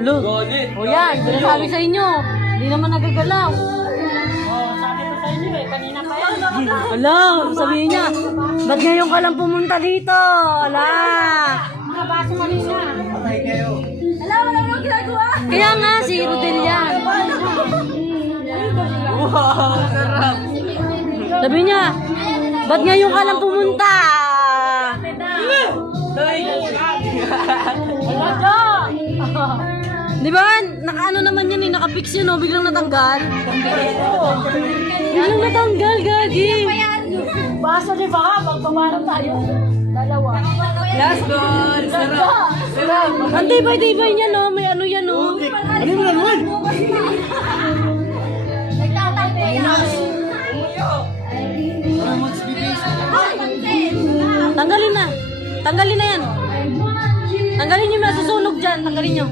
Look. O yan, sinasabi sa inyo. Hindi naman nagagalaw. Sabi ko sa inyo eh, kanina pa yan. Ala, sabihin niya, ba't ngayon ka lang pumunta dito? Ala. Mga baso kanina. Wala mo ginagawa. Kaya nga, si Rodel yan. Wow, sarap. Sabi niya, ba't ngayon ka lang pumunta? Di ba? Nakaano naman yan eh, nakapix yun oh, biglang natanggal. Biglang natanggal, gagi. Baso di ba? Magpapano tayo. Dalawa. Last goal. Sarap. Sarap. Ang tibay-tibay niya no, may ano yan no. Ano mo naman? Nagtatapay na. Tanggalin na. Tanggalin na yan. Tanggalin niyo, masusunog dyan. Tanggalin niyo.